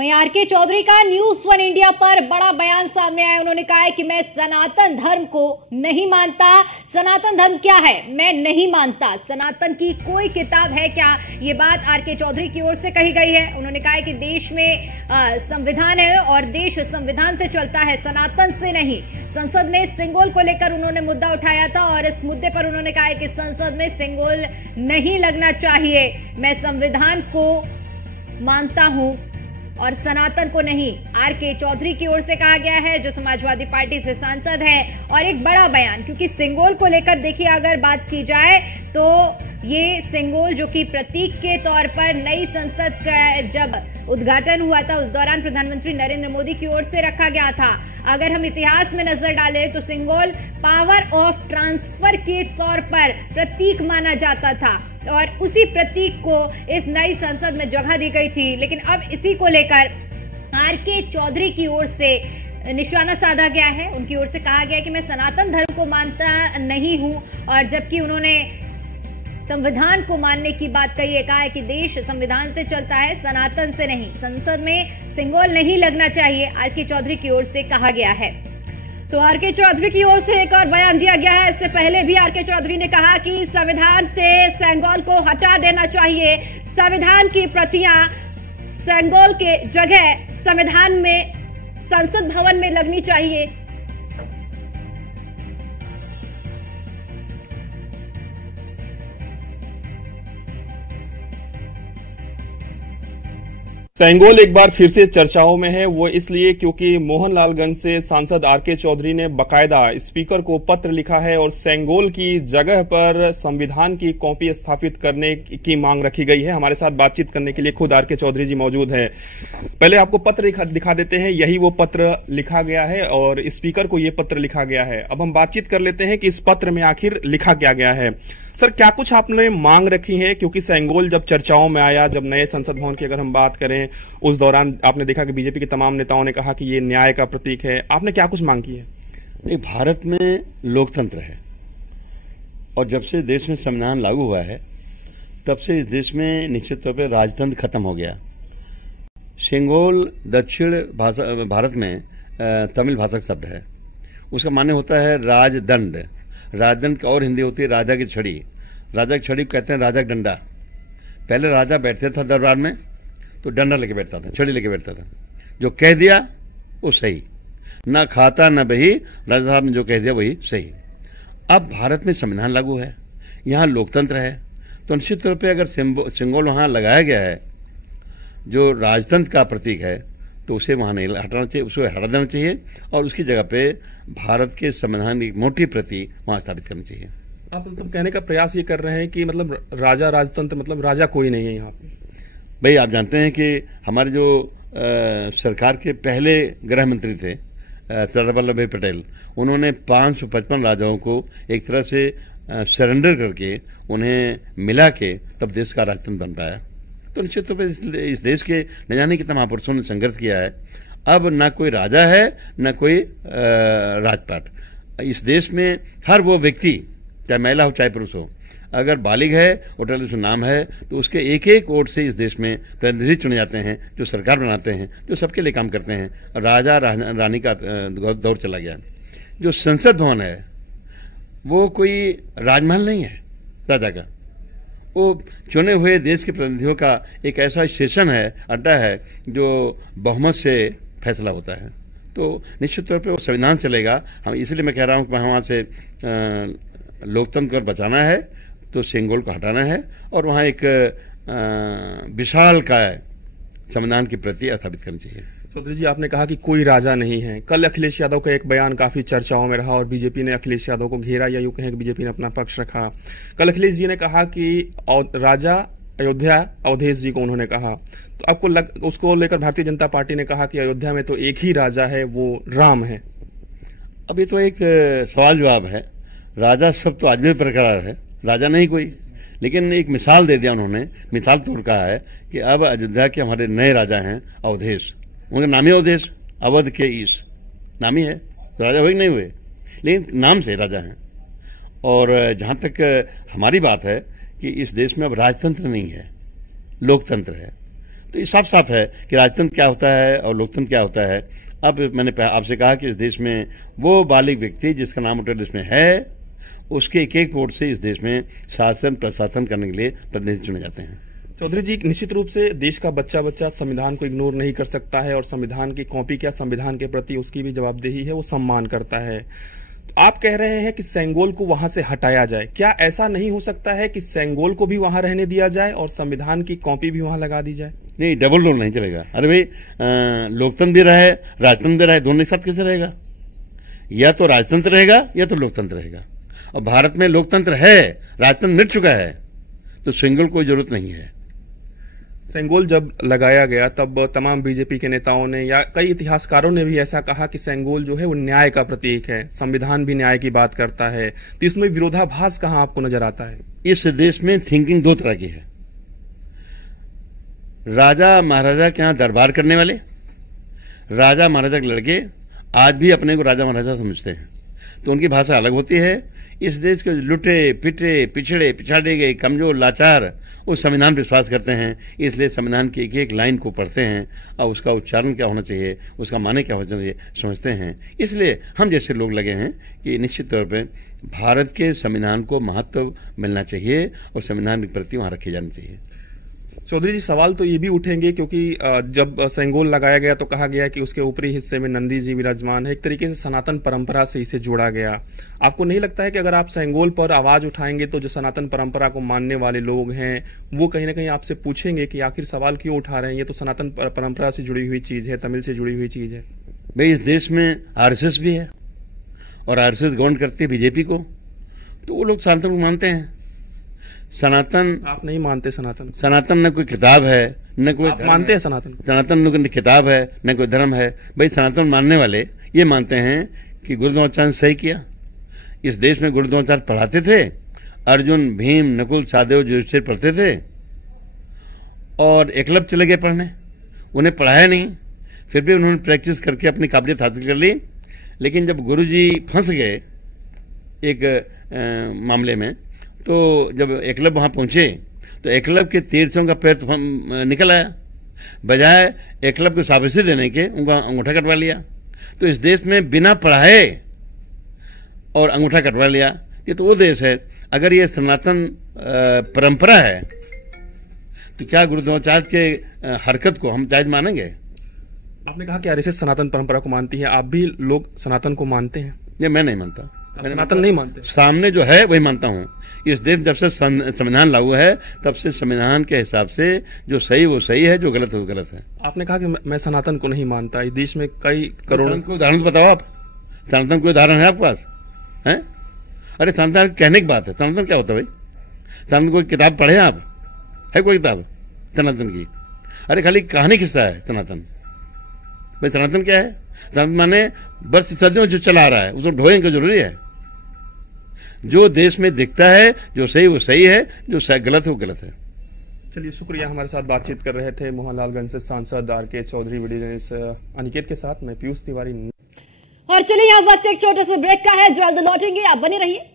वहीं आरके चौधरी का news one India पर बड़ा बयान सामने आया। उन्होंने कहा है कि मैं सनातन धर्म को नहीं मानता। सनातन धर्म क्या है, मैं नहीं मानता। सनातन की कोई किताब है क्या, ये बात आरके चौधरी की ओर से कही गई है। उन्होंने कहा है कि देश में संविधान है और देश संविधान से चलता है, सनातन से नहीं। संसद में सिंगोल को लेकर उन्होंने मुद्दा उठाया था और इस मुद्दे पर उन्होंने कहा है कि संसद में सिंगोल नहीं लगना चाहिए। मैं संविधान को मानता हूं और सनातन को नहीं। आरके चौधरी की ओर से कहा गया है, जो समाजवादी पार्टी से सांसद है। और एक बड़ा बयान, क्योंकि सिंगोल को लेकर देखिए अगर बात की जाए तो ये सिंगोल जो कि प्रतीक के तौर पर नई संसद का जब उद्घाटन हुआ था उस दौरान प्रधानमंत्री नरेंद्र मोदी की ओर से रखा गया था। अगर हम इतिहास में नजर डालें तो सिंगोल पावर ऑफ ट्रांसफर के तौर पर प्रतीक माना जाता था और उसी प्रतीक को इस नई संसद में जगह दी गई थी। लेकिन अब इसी को लेकर आरके चौधरी की ओर से निशाना साधा गया है। उनकी ओर से कहा गया कि मैं सनातन धर्म को मानता नहीं हूं और जबकि उन्होंने संविधान को मानने की बात कही है। कहा है कि देश संविधान से चलता है, सनातन से नहीं। संसद में सिंगोल नहीं लगना चाहिए, आरके चौधरी की ओर से कहा गया है। तो आरके चौधरी की ओर से एक और बयान दिया गया है। इससे पहले भी आरके चौधरी ने कहा कि संविधान से सिंगोल को हटा देना चाहिए। संविधान की प्रतियां सिंगोल के जगह संविधान में, संसद भवन में लगनी चाहिए। सेंगोल एक बार फिर से चर्चाओं में है। वो इसलिए क्योंकि मोहनलालगंज से सांसद आरके चौधरी ने बकायदा स्पीकर को पत्र लिखा है और सेंगोल की जगह पर संविधान की कॉपी स्थापित करने की मांग रखी गई है। हमारे साथ बातचीत करने के लिए खुद आरके चौधरी जी मौजूद है। पहले आपको पत्र दिखा देते हैं। यही वो पत्र लिखा गया है और स्पीकर को ये पत्र लिखा गया है। अब हम बातचीत कर लेते हैं कि इस पत्र में आखिर लिखा क्या गया है। सर, क्या कुछ आपने मांग रखी है? क्योंकि सेंगोल जब चर्चाओं में आया, जब नए संसद भवन की अगर हम बात करें, उस दौरान आपने देखा कि बीजेपी के तमाम नेताओं ने कहा कि ये न्याय का प्रतीक है। आपने क्या कुछ मांग की है? भारत में लोकतंत्र है और जब से देश में संविधान लागू हुआ है तब से इस देश में निश्चित तौर पर राजतंत्र खत्म हो गया। सिंगोल दक्षिण भारत में तमिल भाषा का शब्द है। उसका माने होता है राजदंड। राजदंड की और हिंदी होती है राजा की छड़ी। राजा की छड़ी कहते हैं राजा का डंडा। पहले राजा बैठते था दरबार में तो डंडा लेके बैठता था, छड़ी लेके बैठता था। जो कह दिया वो सही, ना खाता ना बही, राजा साहब ने जो कह दिया वही सही। अब भारत में संविधान लागू है, यहाँ लोकतंत्र है, तो निश्चित तौर पर अगर सिंगोल वहाँ लगाया गया है जो राजतंत्र का प्रतीक है तो उसे वहां नहीं हटाना चाहिए, उसे हटा देना चाहिए और उसकी जगह पे भारत के संविधान की मोटी प्रति वहां स्थापित करनी चाहिए। आप मतलब कहने का प्रयास ये कर रहे हैं कि मतलब राजा राजतंत्र, मतलब राजा कोई नहीं है यहाँ पे। भाई आप जानते हैं कि हमारे जो सरकार के पहले गृह मंत्री थे सरदार वल्लभ भाई पटेल, उन्होंने 555 राजाओं को एक तरह से सरेंडर करके उन्हें मिला के तब देश का राजतंत्र बन पाया। तो निश्चित तौर पर इस देश के न जाने कितने महापुरुषों ने संघर्ष किया है। अब ना कोई राजा है न कोई राजपाट। इस देश में हर वो व्यक्ति, चाहे महिला हो चाहे पुरुष हो, अगर बालिग है और उसका नाम है तो उसके एक एक वोट से इस देश में प्रतिनिधि चुने जाते हैं जो सरकार बनाते हैं, जो सबके लिए काम करते हैं। राजा रानी का दौर चला गया। जो संसद भवन है वो कोई राजमहल नहीं है राजा का, वो चुने हुए देश के प्रतिनिधियों का एक ऐसा स्टेशन है, अड्डा है जो बहुमत से फैसला होता है। तो निश्चित तौर पे वो संविधान चलेगा। हम इसलिए मैं कह रहा हूं कि वहां से लोकतंत्र को बचाना है तो सिंगोल को हटाना है और वहां एक विशाल का संविधान की प्रति स्थापित करनी चाहिए। चौधरी जी, आपने कहा कि कोई राजा नहीं है। कल अखिलेश यादव का एक बयान काफी चर्चाओं में रहा और बीजेपी ने अखिलेश यादव को घेरा, या यूं कहें कि बीजेपी ने अपना पक्ष रखा। कल अखिलेश जी ने कहा कि राजा अयोध्या अवधेश जी को उन्होंने कहा, तो आपको उसको लेकर भारतीय जनता पार्टी ने कहा कि अयोध्या में तो एक ही राजा है, वो राम है। अब ये तो एक सवाल जवाब है। राजा सब तो आदमी प्रकार है, राजा नहीं कोई। लेकिन एक मिसाल दे दिया उन्होंने, मिसाल तोड़ कहा है कि अब अयोध्या के हमारे नए राजा हैं अवधेश। उनका नाम ही अवधेश, अवध के ईश नाम ही है। तो राजा हुए नहीं हुए, लेकिन नाम से राजा हैं। और जहां तक हमारी बात है कि इस देश में अब राजतंत्र नहीं है, लोकतंत्र है। तो ये साफ साफ है कि राजतंत्र क्या होता है और लोकतंत्र क्या होता है। अब मैंने आपसे कहा कि इस देश में वो बालिग व्यक्ति जिसका नाम उत्तर प्रदेश में है, उसके एक एक वोट से इस देश में शासन प्रशासन करने के लिए प्रतिनिधि चुने जाते हैं। चौधरी जी, निश्चित रूप से देश का बच्चा संविधान को इग्नोर नहीं कर सकता है और संविधान की कॉपी क्या, संविधान के प्रति उसकी भी जवाबदेही है, वो सम्मान करता है। आप कह रहे हैं कि सेंगोल को वहां से हटाया जाए, क्या ऐसा नहीं हो सकता है कि सेंगोल को भी वहां रहने दिया जाए और संविधान की कॉपी भी वहां लगा दी जाए? नहीं, डबल रोल नहीं चलेगा। अरे भाई, लोकतंत्र भी रहे, राजतंत्र भी रहे, दोनों एक साथ कैसे रहेगा? या तो राजतंत्र रहेगा या तो लोकतंत्र रहेगा। और भारत में लोकतंत्र है, राजतंत्र मिट चुका है, तो सेंगोल को जरूरत नहीं है। सेंगोल जब लगाया गया तब तमाम बीजेपी के नेताओं ने या कई इतिहासकारों ने भी ऐसा कहा कि सेंगोल जो है वो न्याय का प्रतीक है, संविधान भी न्याय की बात करता है, तो इसमें विरोधाभास कहां आपको नजर आता है? इस देश में थिंकिंग दो तरह की है। राजा महाराजा के यहां दरबार करने वाले, राजा महाराजा के लड़के आज भी अपने को राजा महाराजा समझते हैं, तो उनकी भाषा अलग होती है। इस देश के लुटे पिटे पिछड़े पिछाड़े गए कमजोर लाचार उस संविधान पर विश्वास करते हैं, इसलिए संविधान की एक एक लाइन को पढ़ते हैं और उसका उच्चारण क्या होना चाहिए, उसका माने क्या होना चाहिए समझते हैं। इसलिए हम जैसे लोग लगे हैं कि निश्चित तौर पर भारत के संविधान को महत्व मिलना चाहिए और संविधान के प्रति वहां रखे जाने चाहिए। चौधरी जी, सवाल तो ये भी उठेंगे क्योंकि जब सेंगोल लगाया गया तो कहा गया कि उसके ऊपरी हिस्से में नंदी जी विराजमान है, एक तरीके से सनातन परंपरा से इसे जोड़ा गया। आपको नहीं लगता है कि अगर आप सेंगोल पर आवाज उठाएंगे तो जो सनातन परंपरा को मानने वाले लोग हैं वो कहीं ना कहीं आपसे पूछेंगे कि आखिर सवाल क्यों उठा रहे हैं, ये तो सनातन परंपरा से जुड़ी हुई चीज है, तमिल से जुड़ी हुई चीज है? भाई, इस देश में आरएसएस भी है और आरएसएस गवर्न करती है बीजेपी को, तो वो लोग सनातन को मानते हैं। सनातन आप नहीं मानते? सनातन न कोई किताब है, न कोई मानते हैं सनातन न कोई किताब है, न कोई धर्म है। भाई, सनातन मानने वाले ये मानते हैं कि गुरु द्रोणाचार्य सही किया। इस देश में गुरु द्रोणाचार्य पढ़ाते थे, अर्जुन भीम नकुल सहदेव युधिष्ठिर पढ़ते थे और एकलव्य चले गए पढ़ने, उन्हें पढ़ाया नहीं, फिर भी उन्होंने प्रैक्टिस करके अपनी काबिलियत हासिल कर ली। लेकिन जब गुरुजी फंस गए एक मामले में, तो जब एकलव्य वहां पहुंचे तो एकलव्य के तीर से उनका पैर तो निकल आया, बजाय एकलव्य को शाबाशी देने के उनका अंगूठा कटवा लिया। तो इस देश में बिना पढ़ाए और अंगूठा कटवा लिया, ये तो वो देश है। अगर ये सनातन परंपरा है तो क्या गुरु द्रोणाचार्य के हरकत को हम जायज मानेंगे? आपने कहा कि आरएसएस सनातन परंपरा को मानती है, आप भी लोग सनातन को मानते हैं? ये मैं नहीं मानता। सनातन नहीं मानते? सामने जो है वही मानता हूं। इस देश जब से संविधान लागू है तब से संविधान के हिसाब से जो सही वो सही है, जो गलत है वो गलत है। आपने कहा कि मैं सनातन को नहीं मानता, इस देश में कई करोड़ को उदाहरण बताओ आप। सनातन कोई उदाहरण है आपके पास? है? अरे सनातन कहने की बात है, सनातन क्या होता है भाई? सनातन कोई किताब पढ़े आप? है कोई किताब सनातन की? अरे खाली कहानी किस्सा है सनातन। भाई सनातन क्या है? सनातन माने बस सदियों जो चला आ रहा है उसको ढोने का जरूरी है। जो देश में दिखता है जो सही वो सही है, जो गलत है वो गलत है। चलिए, शुक्रिया। हमारे साथ बातचीत कर रहे थे मोहनलालगंज से सांसद आरके चौधरी। वीडियो अनिकेत के साथ मैं पीयूष तिवारी। और चलिए, यहाँ वक्त एक छोटे से ब्रेक का है, जल्द लौटेंगे, आप बने रहिए।